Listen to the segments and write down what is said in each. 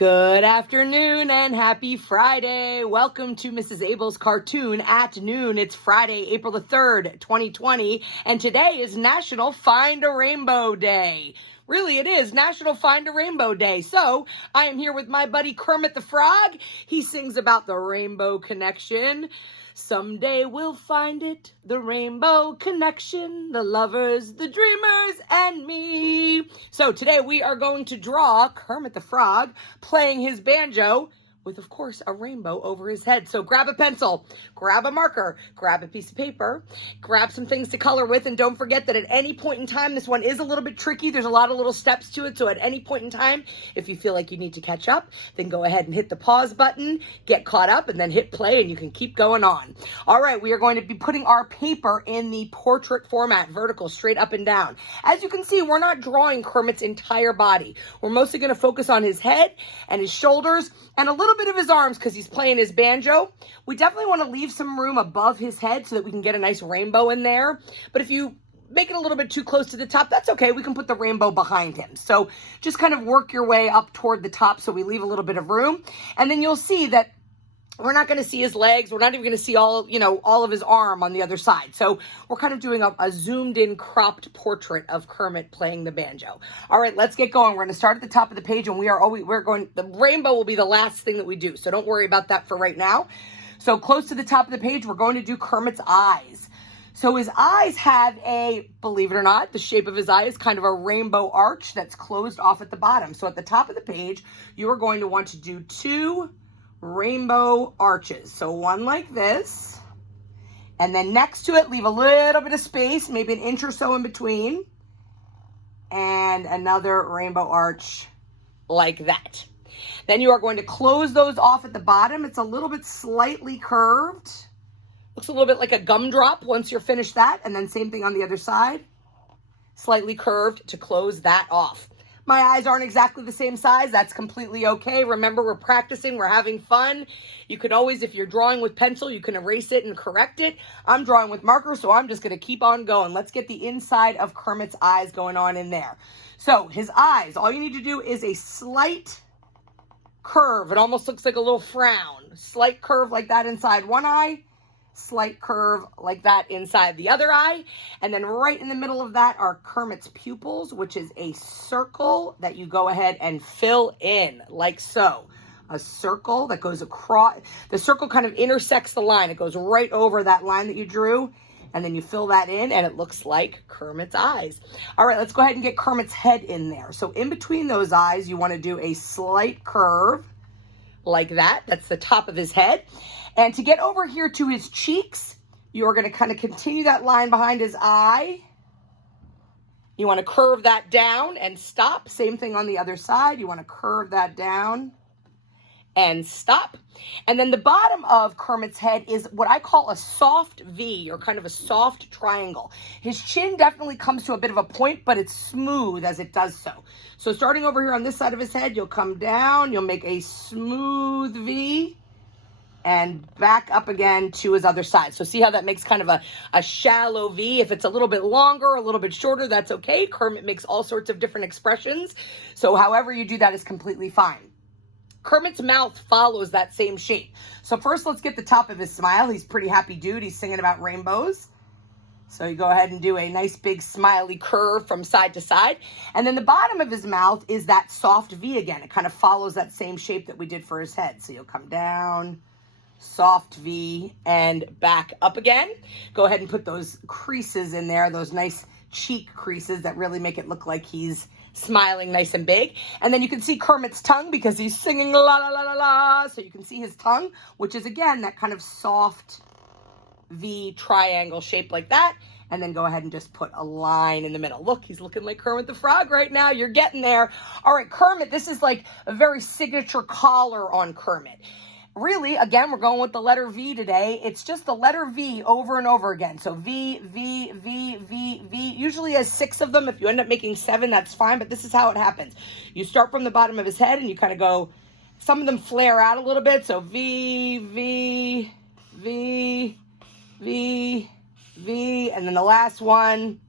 Good afternoon and happy Friday. Welcome to Mrs. Abell's Cartoon at Noon. It's Friday, April the 3rd, 2020, and today is National Find a Rainbow Day. Really, it is National Find a Rainbow Day. So, I am here with my buddy Kermit the Frog. He sings about the rainbow connection. Someday we'll find it, the rainbow connection, the lovers, the dreamers, and me. So today we are going to draw Kermit the Frog playing his banjo with, of course, a rainbow over his head. So grab a pencil, grab a marker, grab a piece of paper, grab some things to color with, and don't forget that at any point in time, this one is a little bit tricky. There's a lot of little steps to it, so at any point in time, if you feel like you need to catch up, then go ahead and hit the pause button, get caught up, and then hit play, and you can keep going on. All right, we are going to be putting our paper in the portrait format, vertical, straight up and down. As you can see, we're not drawing Kermit's entire body. We're mostly going to focus on his head and his shoulders, and a little bit of his arms because he's playing his banjo. We definitely want to leave some room above his head so that we can get a nice rainbow in there. But if you make it a little bit too close to the top, that's okay. We can put the rainbow behind him. So just kind of work your way up toward the top so we leave a little bit of room. And then you'll see that we're not going to see his legs. We're not even going to see all of his arm on the other side. So we're kind of doing a zoomed in, cropped portrait of Kermit playing the banjo. All right, let's get going. We're going to start at the top of the page, and the rainbow will be the last thing that we do. So don't worry about that for right now. So close to the top of the page, we're going to do Kermit's eyes. So his eyes have believe it or not, the shape of his eye is kind of a rainbow arch that's closed off at the bottom. So at the top of the page, you are going to want to do two rainbow arches. So one like this, and then next to it, leave a little bit of space, maybe an inch or so in between, and another rainbow arch like that. Then you are going to close those off at the bottom. It's a little bit slightly curved. Looks a little bit like a gumdrop once you're finished that, and then same thing on the other side. Slightly curved to close that off. My eyes aren't exactly the same size. That's completely okay. Remember, we're practicing. We're having fun. You can always, if you're drawing with pencil, you can erase it and correct it. I'm drawing with marker, so I'm just going to keep on going. Let's get the inside of Kermit's eyes going on in there. So his eyes, all you need to do is a slight curve. It almost looks like a little frown. Slight curve like that inside one eye. Slight curve like that inside the other eye. And then right in the middle of that are Kermit's pupils, which is a circle that you go ahead and fill in like so. A circle that goes across. The circle kind of intersects the line. It goes right over that line that you drew. And then you fill that in and it looks like Kermit's eyes. All right, let's go ahead and get Kermit's head in there. So in between those eyes, you want to do a slight curve like that. That's the top of his head. And to get over here to his cheeks, you're going to kind of continue that line behind his eye. You want to curve that down and stop. Same thing on the other side. You want to curve that down and stop. And then the bottom of Kermit's head is what I call a soft V, or kind of a soft triangle. His chin definitely comes to a bit of a point, but it's smooth as it does so. So starting over here on this side of his head, you'll come down, you'll make a smooth V, and back up again to his other side. So see how that makes kind of a shallow V? If it's a little bit longer, a little bit shorter, that's okay. Kermit makes all sorts of different expressions. So however you do that is completely fine. Kermit's mouth follows that same shape. So first let's get the top of his smile. He's a pretty happy dude. He's singing about rainbows. So you go ahead and do a nice big smiley curve from side to side. And then the bottom of his mouth is that soft V again. It kind of follows that same shape that we did for his head. So you'll come down, soft V, and back up again. Go ahead and put those creases in there, those nice cheek creases that really make it look like he's smiling nice and big. And then you can see Kermit's tongue because he's singing la la la la la. So you can see his tongue, which is again that kind of soft V triangle shape like that. And then go ahead and just put a line in the middle. Look, he's looking like Kermit the Frog right now. You're getting there. All right, Kermit, this is like a very signature collar on Kermit. Really, again, we're going with the letter V today. It's just the letter V over and over again. So V, V, V, V, V. Usually has 6 of them. If you end up making 7, that's fine, but this is how it happens. You start from the bottom of his head and you kind of go, some of them flare out a little bit. So V, V, V, V, V, and then the last one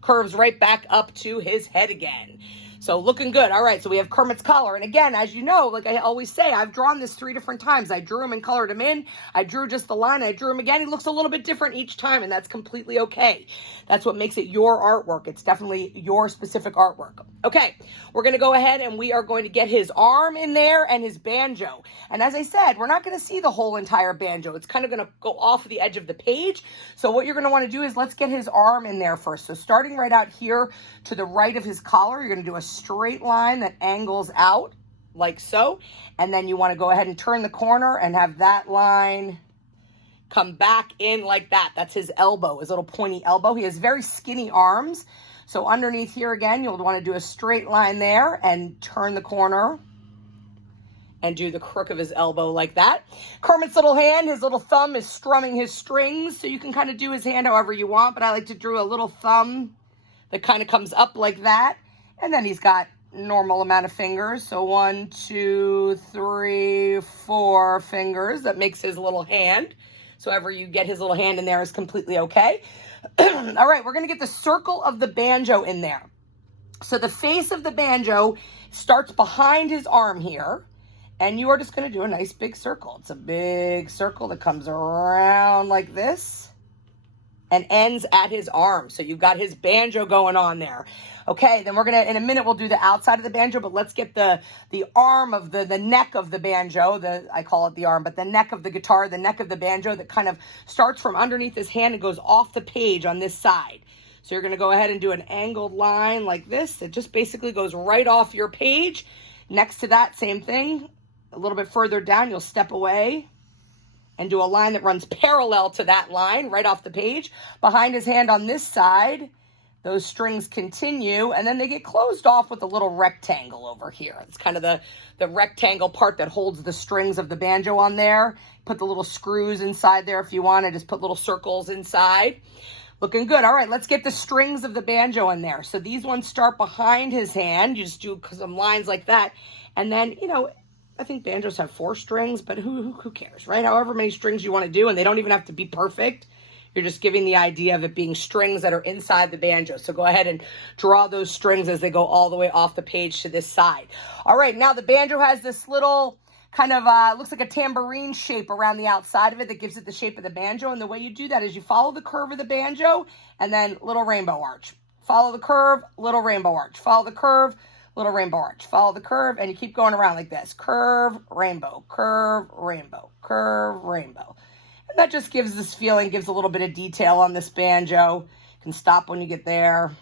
curves right back up to his head again. So looking good. All right, so we have Kermit's collar. And again, as you know, like I always say, I've drawn this 3 different times. I drew him and colored him in. I drew just the line. I drew him again. He looks a little bit different each time, and that's completely okay. That's what makes it your artwork. It's definitely your specific artwork. Okay, we're going to go ahead and we are going to get his arm in there and his banjo. And as I said, we're not going to see the whole entire banjo. It's kind of going to go off the edge of the page. So what you're going to want to do is let's get his arm in there first. So starting right out here to the right of his collar, you're going to do a straight line that angles out like so. And then you want to go ahead and turn the corner and have that line come back in like that. That's his elbow, his little pointy elbow. He has very skinny arms. So underneath here again, you'll want to do a straight line there and turn the corner and do the crook of his elbow like that. Kermit's little hand, his little thumb is strumming his strings. So you can kind of do his hand however you want, but I like to draw a little thumb that kind of comes up like that. And then he's got normal amount of fingers. So 1, 2, 3, 4 fingers. That makes his little hand. So however you get his little hand in there is completely okay. All right, we're going to get the circle of the banjo in there. So the face of the banjo starts behind his arm here. And you are just going to do a nice big circle. It's a big circle that comes around like this and ends at his arm. So you've got his banjo going on there. Okay, then we're going to, in a minute, we'll do the outside of the banjo, but let's get the arm of the neck of the banjo. I call it the arm, but the neck of the guitar, the neck of the banjo that kind of starts from underneath his hand and goes off the page on this side. So you're going to go ahead and do an angled line like this. It just basically goes right off your page. Next to that, same thing. A little bit further down, you'll step away and do a line that runs parallel to that line right off the page. Behind his hand on this side, those strings continue, and then they get closed off with a little rectangle over here. It's kind of the rectangle part that holds the strings of the banjo on there. Put the little screws inside there if you want to. Just put little circles inside. Looking good. All right, let's get the strings of the banjo in there. So these ones start behind his hand. You just do some lines like that. And then, you know, I think banjos have 4 strings, but who cares, right? However many strings you want to do, and they don't even have to be perfect. You're just giving the idea of it being strings that are inside the banjo. So go ahead and draw those strings as they go all the way off the page to this side. All right, now the banjo has this little kind of, looks like a tambourine shape around the outside of it that gives it the shape of the banjo. And the way you do that is you follow the curve of the banjo and then little rainbow arch. Follow the curve, little rainbow arch. Follow the curve, little rainbow arch. Follow the curve, and you keep going around like this. Curve, rainbow, curve, rainbow, curve, rainbow. And that just gives this feeling, gives a little bit of detail on this banjo. You can stop when you get there.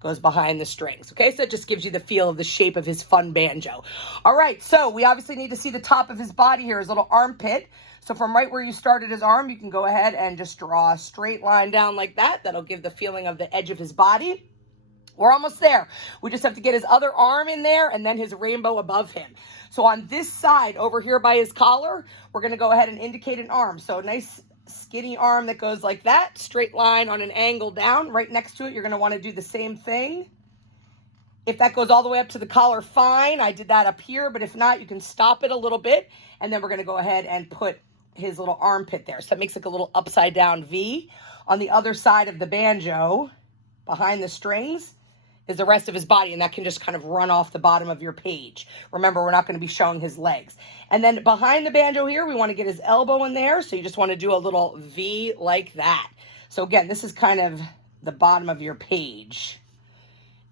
Goes behind the strings. Okay, so it just gives you the feel of the shape of his fun banjo. All right, so we obviously need to see the top of his body here, his little armpit. So from right where you started his arm, you can go ahead and just draw a straight line down like that. That'll give the feeling of the edge of his body. We're almost there. We just have to get his other arm in there and then his rainbow above him. So on this side over here by his collar, we're going to go ahead and indicate an arm. So a nice skinny arm that goes like that, straight line on an angle down. Right next to it, you're going to want to do the same thing. If that goes all the way up to the collar, fine. I did that up here, but if not, you can stop it a little bit. And then we're going to go ahead and put his little armpit there. So it makes like a little upside down V. On the other side of the banjo, behind the strings, is the rest of his body, and that can just kind of run off the bottom of your page. Remember, we're not going to be showing his legs. And then behind the banjo here, we want to get his elbow in there, so you just want to do a little V like that. So again, this is kind of the bottom of your page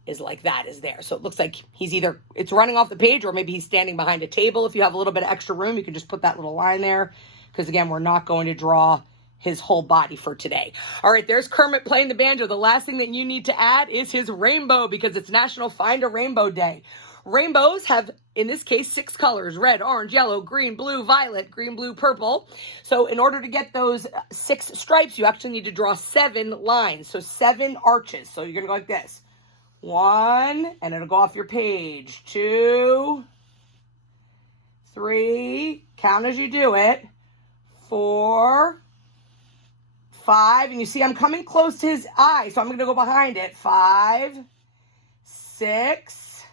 is like that is there. So it looks like he's either, it's running off the page, or maybe he's standing behind a table. If you have a little bit of extra room, you can just put that little line there, because again, we're not going to draw his whole body for today. All right, there's Kermit playing the banjo. The last thing that you need to add is his rainbow, because it's National Find a Rainbow Day. Rainbows have, in this case, 6 colors: red, orange, yellow, green, blue, violet, green, blue, purple. So in order to get those 6 stripes, you actually need to draw 7 lines. So 7 arches. So you're going to go like this. 1, and it'll go off your page. 2, 3, count as you do it. 4, 5, and you see I'm coming close to his eye, so I'm going to go behind it. 5, 6,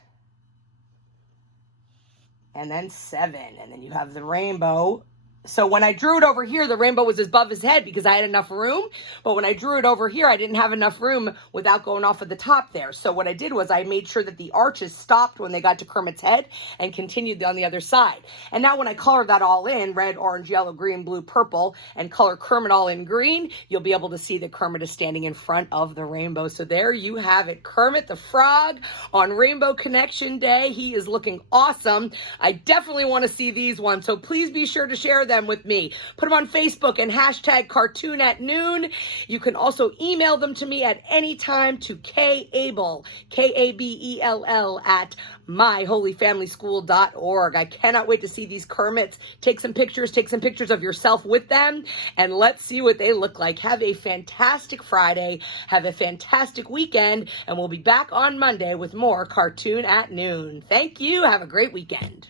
and then 7. And then you have the rainbow So when I drew it over here, the rainbow was above his head because I had enough room. But when I drew it over here, I didn't have enough room without going off at the top there. So what I did was I made sure that the arches stopped when they got to Kermit's head and continued on the other side. And now when I color that all in, red, orange, yellow, green, blue, purple, and color Kermit all in green, you'll be able to see that Kermit is standing in front of the rainbow. So there you have it. Kermit the Frog on Rainbow Connection Day. He is looking awesome. I definitely want to see these ones. So please be sure to share them with me. Put them on Facebook and hashtag cartoon@noon. You can also email them to me at any time to Abell, Kabell at myholyfamilyschool.org. I cannot wait to see these Kermits. Take some pictures of yourself with them, and let's see what they look like. Have a fantastic Friday. Have a fantastic weekend, and we'll be back on Monday with more Cartoon at Noon. Thank you. Have a great weekend.